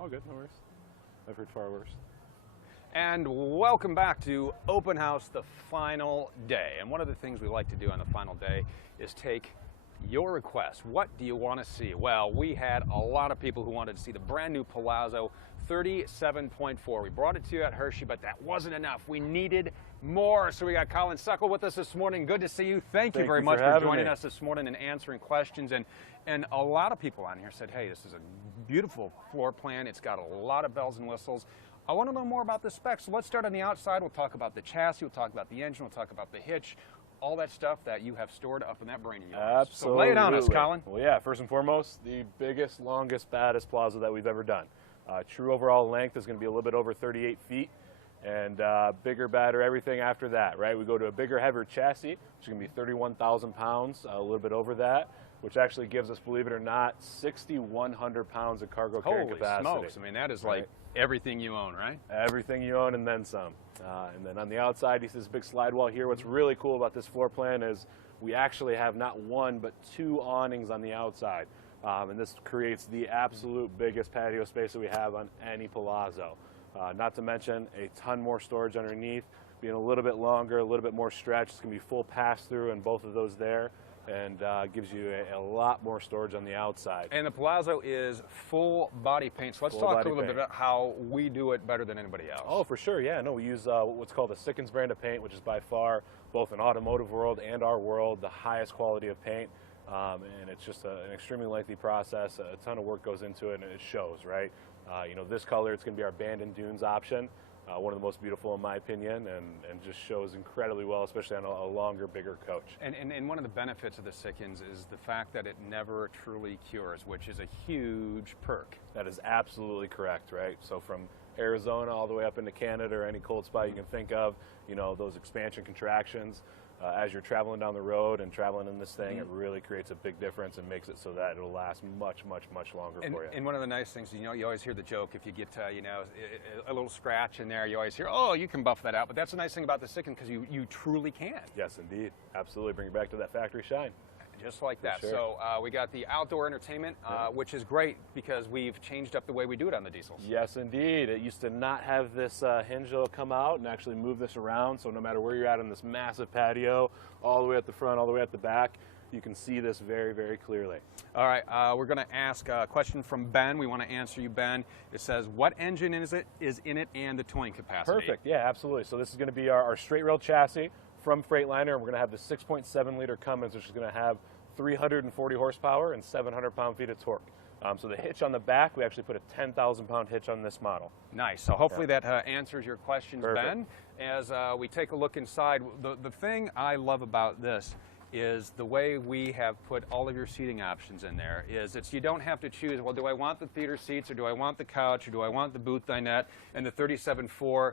All good, no worries. I've heard far worse. And welcome back to Open House, the final day. And one of the things we like to do on the final day is take your requests. What do you want to see? Well, we had a lot of people who wanted to see the brand new Palazzo 37.4. We brought it to you at Hershey, but that wasn't enough. We needed more. So we got Colin Suckle with us this morning. Good to see you. Thank you very much for joining us this morning and answering questions. And a lot of people on here said, hey, this is a beautiful floor plan. It's got a lot of bells and whistles. I want to know more about the specs. So let's start on the outside. We'll talk about the chassis. We'll talk about the engine. We'll talk about the hitch. All that stuff that you have stored up in that brain of yours. Absolutely. So lay it on us, Colin. Well, yeah, first and foremost, the biggest, longest, baddest Palazzo that we've ever done. True overall length is going to be a little bit over 38 feet, and bigger, badder, everything after that, right? We go to a bigger, heavier chassis, which is going to be 31,000 pounds, a little bit over that, which actually gives us, believe it or not, 6,100 pounds of cargo carrying capacity. Holy smokes. I mean, that is like everything you own, right? Everything you own and then some. And then on the outside, you see this big slide wall here. What's really cool about this floor plan is we actually have not one, but two awnings on the outside. And this creates the absolute biggest patio space that we have on any Palazzo. Not to mention a ton more storage underneath, being a little bit longer, a little bit more stretch. It's going to be full pass-through in both of those there, and gives you a lot more storage on the outside. And the Palazzo is full body paint. So let's talk a little bit about how we do it better than anybody else. Oh, for sure, yeah. No, we use what's called the Sickens brand of paint, which is by far, both in automotive world and our world, the highest quality of paint. And it's just an extremely lengthy process. A ton of work goes into it, and it shows, right? You know, this color, it's going to be our Abandoned Dunes option. One of the most beautiful in my opinion, and just shows incredibly well, especially on a longer, bigger coach. And one of the benefits of the Sickens is the fact that it never truly cures, which is a huge perk. That is absolutely correct, right? So from Arizona all the way up into Canada or any cold spot you can think of, you know, those expansion contractions, as you're traveling down the road and traveling in this thing, it really creates a big difference and makes it so that it'll last much, much, much longer for you. And one of the nice things, you know, you always hear the joke, if you get, you know, a little scratch in there, you always hear, oh, you can buff that out. But that's the nice thing about the Sickens, because you truly can. Yes, indeed. Absolutely. Bring it back to that factory shine. Just like that. Sure. So we got the outdoor entertainment, which is great because we've changed up the way we do it on the diesels. Yes, indeed. It used to not have this hinge that'll come out and actually move this around. So no matter where you're at in this massive patio, all the way at the front, all the way at the back, you can see this very, very clearly. All right, we're going to ask a question from Ben. We want to answer you, Ben. It says, what engine is in it and the towing capacity? Perfect. Yeah, absolutely. So this is going to be our straight rail chassis from Freightliner, and we're going to have the 6.7 liter Cummins, which is going to have 340 horsepower and 700 pound-feet of torque. So the hitch on the back, we actually put a 10,000 pound hitch on this model. Nice. So hopefully that answers your questions, Perfect. Ben. As we take a look inside, the thing I love about this is the way we have put all of your seating options in there. You don't have to choose, well, do I want the theater seats, or do I want the couch, or do I want the booth dinette? And the 37.4,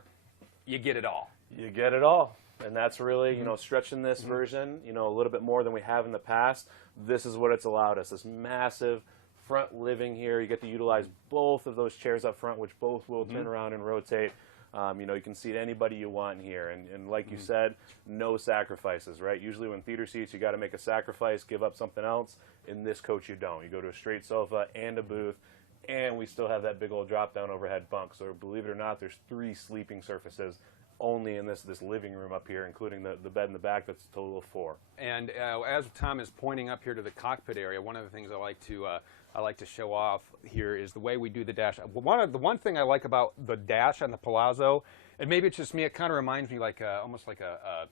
you get it all. You get it all. And that's really, you know, stretching this version, you know, a little bit more than we have in the past. This is what it's allowed us, this massive front living here. You get to utilize both of those chairs up front, which both will turn around and rotate. You know, you can seat anybody you want in here. And like you said, no sacrifices, right? Usually when theater seats, you got to make a sacrifice, give up something else. In this coach, you don't. You go to a straight sofa and a booth, and we still have that big old drop-down overhead bunk. So believe it or not, there's 3 sleeping surfaces only in this living room up here, including the bed in the back. That's a total of 4. And as Tom is pointing up here to the cockpit area, one of the things I like to show off here is the way we do the dash. The one thing I like about the dash on the Palazzo, and maybe it's just me, it kind of reminds me like almost like a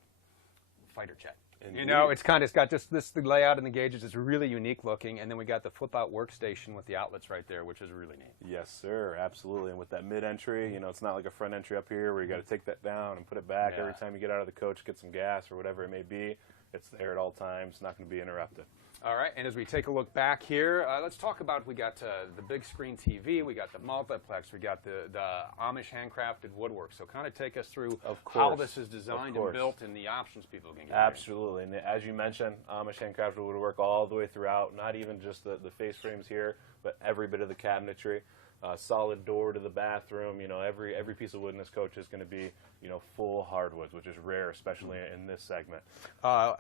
fighter jet. Indeed. You know, it's got just the layout and the gauges. It's really unique looking, and then we got the flip-out workstation with the outlets right there, which is really neat. Yes, sir, absolutely. And with that mid-entry, you know, it's not like a front entry up here where you got to take that down and put it back every time you get out of the coach, get some gas or whatever it may be. It's there at all times, not going to be interrupted. All right, and as we take a look back here, let's talk about, we got the big screen TV, we got the multiplex, we got the Amish handcrafted woodwork. So kind of take us through how this is designed and built and the options people can get. Absolutely, and as you mentioned, Amish handcrafted woodwork all the way throughout, not even just the face frames here, but every bit of the cabinetry. solid door to the bathroom. You know, every piece of wood in this coach is going to be, you know, full hardwoods, which is rare, especially in this segment.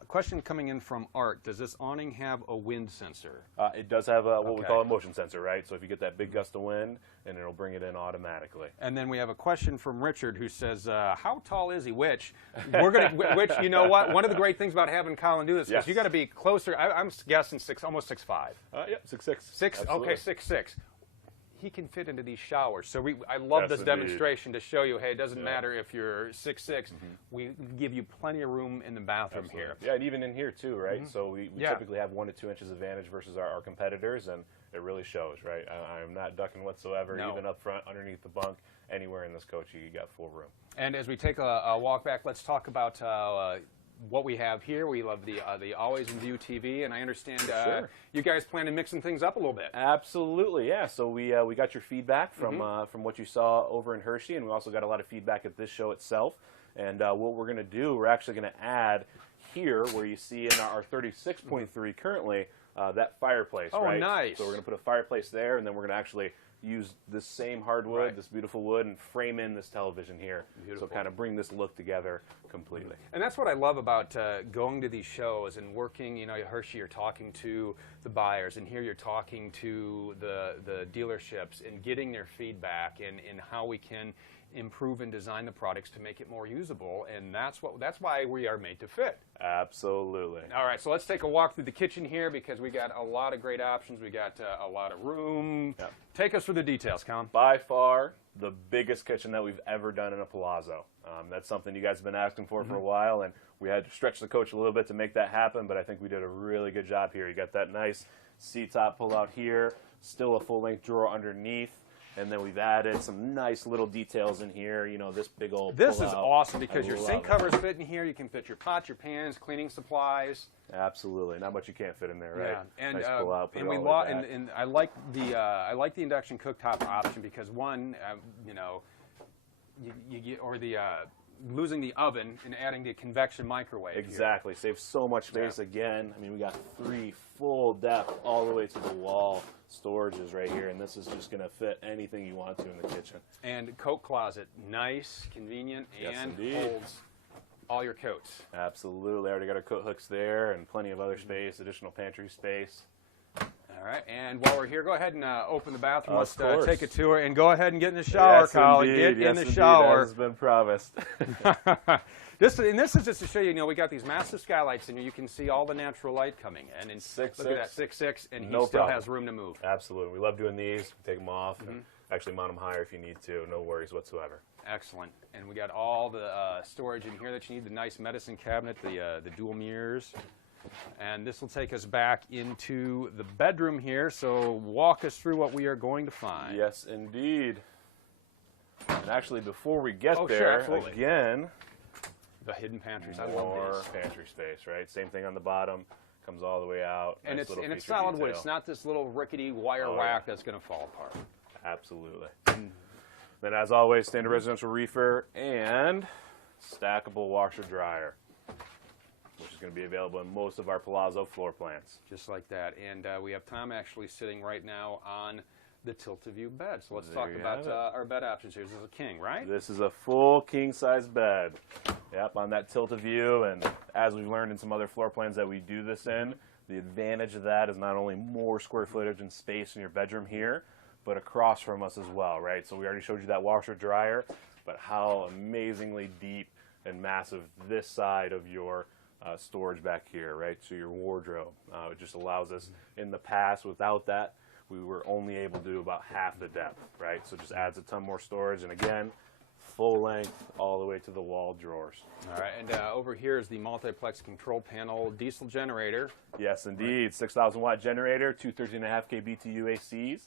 Question coming in from Art: does this awning have a wind sensor? It does have what we call a motion sensor, right? So if you get that big gust of wind, and it'll bring it in automatically. And then we have a question from Richard who says, "How tall is he?" Which we're gonna, which you know what? One of the great things about having Colin do this is you got to be closer. I'm guessing almost 6'5". Yeah, 6'6". 6. Absolutely. Okay, 6'6". He can fit into these showers. So I love this demonstration to show you, hey, it doesn't matter if you're 6'6". We give you plenty of room in the bathroom here. Yeah, and even in here too, right? So we typically have 1 to 2 inches advantage versus our competitors, and it really shows, right? I'm not ducking whatsoever, even up front, underneath the bunk, anywhere in this coach, you got full room. And as we take a walk back, let's talk about what we have here. We love the Always in View TV, and I understand you guys plan on mixing things up a little bit. Absolutely, yeah. So we got your feedback from what you saw over in Hershey, and we also got a lot of feedback at this show itself. And what we're going to do, we're actually going to add here, where you see in our 36.3 currently, that fireplace, right? Oh, nice. So we're going to put a fireplace there, and then we're going to actually use this same hardwood, this beautiful wood, and frame in this television here. Beautiful. So kind of bring this look together completely. And that's what I love about going to these shows and working, you know, Hershey, you're talking to the buyers, and here you're talking to the dealerships and getting their feedback and how we can improve and design the products to make it more usable, and that's why we are made to fit. Absolutely. All right, so let's take a walk through the kitchen here because we got a lot of great options. We got a lot of room. Yep. Take us through the details, Colin. By far the biggest kitchen that we've ever done in a Palazzo. That's something you guys have been asking for a while, and we had to stretch the coach a little bit to make that happen, but I think we did a really good job here. You got that nice C-top pull out here, still a full-length drawer underneath. And then we've added some nice little details in here. You know, this big old This is awesome because your sink covers fit in here. You can fit your pots, your pans, cleaning supplies. Absolutely, not much you can't fit in there, right? Yeah, and nice pull out, and I like the induction cooktop option because one, you know, you get losing the oven and adding the convection microwave. Exactly, here. saves so much space again. I mean, we got 3 full depth all the way to the wall storages right here, and this is just going to fit anything you want to in the kitchen. And coat closet, nice, convenient, and holds all your coats. Absolutely, I already got our coat hooks there and plenty of other space, additional pantry space. All right, and while we're here, go ahead and open the bathroom. Let's take a tour and go ahead and get in the shower, Colin. Get in the shower. That has been promised. This is just to show you, we got these massive skylights in here. You can see all the natural light coming in. And 6'6". Look at that, 6'6", and he still has room to move. Absolutely. We love doing these. Take them off and actually mount them higher if you need to. No worries whatsoever. Excellent. And we got all the storage in here that you need. The nice medicine cabinet, the dual mirrors. And this will take us back into the bedroom here. So walk us through what we are going to find. Yes, indeed. And actually, before we get there, again, the hidden pantries. I love more these. pantry space, right? Same thing on the bottom. Comes all the way out. And nice it's solid wood. It's not this little rickety wire whack that's going to fall apart. Absolutely. Then, as always, standard residential reefer and stackable washer dryer, which is going to be available in most of our Palazzo floor plans. Just like that. And we have Tom actually sitting right now on the tilt-a-view bed. So let's talk about our bed options here. This is a king, right? This is a full king-size bed. Yep, on that tilt-a-view. And as we've learned in some other floor plans that we do this in, the advantage of that is not only more square footage and space in your bedroom here, but across from us as well, right? So we already showed you that washer-dryer, but how amazingly deep and massive this side of your storage back here, right? So your wardrobe. It just allows us, in the past, without that, we were only able to do about half the depth, right? So it just adds a ton more storage, and again, full length all the way to the wall drawers. All right, and over here is the multiplex control panel diesel generator. Yes, indeed. 6,000 watt generator, 213.5 kBTU ACs.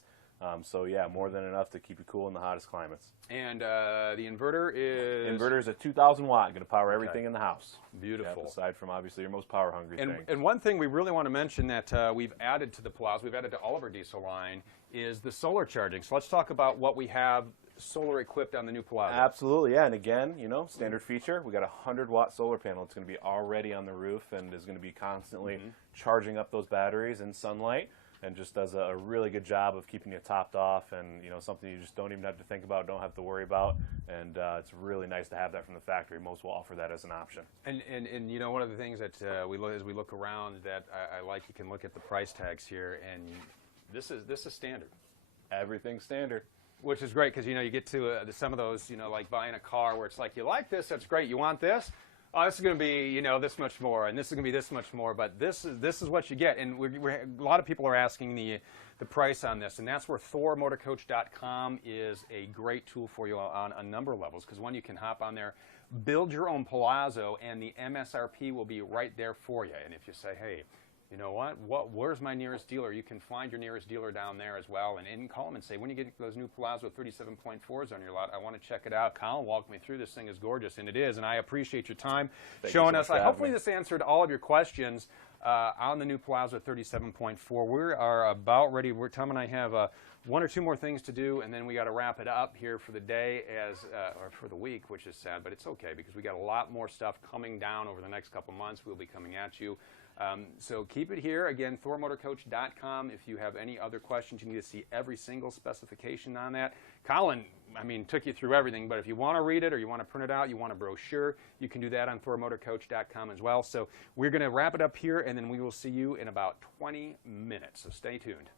So yeah, more than enough to keep you cool in the hottest climates. And the inverter is? Inverter is a 2,000 watt, going to power everything in the house. Beautiful. Yep, aside from obviously your most power hungry thing. And one thing we really want to mention that we've added to the Palazzo, we've added to all of our diesel line, is the solar charging. So let's talk about what we have solar equipped on the new Palazzo. Absolutely, yeah. And again, standard feature, we got a 100 watt solar panel. It's going to be already on the roof and is going to be constantly charging up those batteries in sunlight. and just does a really good job of keeping you topped off, and something you just don't even have to think about, don't have to worry about, and it's really nice to have that from the factory. Most will offer that as an option. And one of the things that as we look around that I like, you can look at the price tags here, and this is standard. Everything's standard. Which is great, because you get to some of those, like buying a car where it's like, you like this, that's great, you want this? Oh, this is going to be, this much more, and this is going to be this much more, but this is what you get. And a lot of people are asking the price on this, and that's where ThorMotorCoach.com is a great tool for you on a number of levels, because one, you can hop on there, build your own Palazzo, and the MSRP will be right there for you. And if you say, hey, you know what, where's my nearest dealer? You can find your nearest dealer down there as well, and call them and say, when you get those new Palazzo 37.4s on your lot, I want to check it out. Colin walked me through. This thing is gorgeous, and it is, and I appreciate your time showing us. Hopefully this answered all of your questions on the new Palazzo 37.4. We are about ready. Tom and I have one or two more things to do, and then we got to wrap it up here for the day or for the week, which is sad, but it's okay, because we got a lot more stuff coming down over the next couple months. We'll be coming at you. So keep it here. Again, ThorMotorCoach.com. If you have any other questions, you need to see every single specification on that. Colin, took you through everything, but if you want to read it or you want to print it out, you want a brochure, you can do that on ThorMotorCoach.com as well. So we're going to wrap it up here, and then we will see you in about 20 minutes. So stay tuned.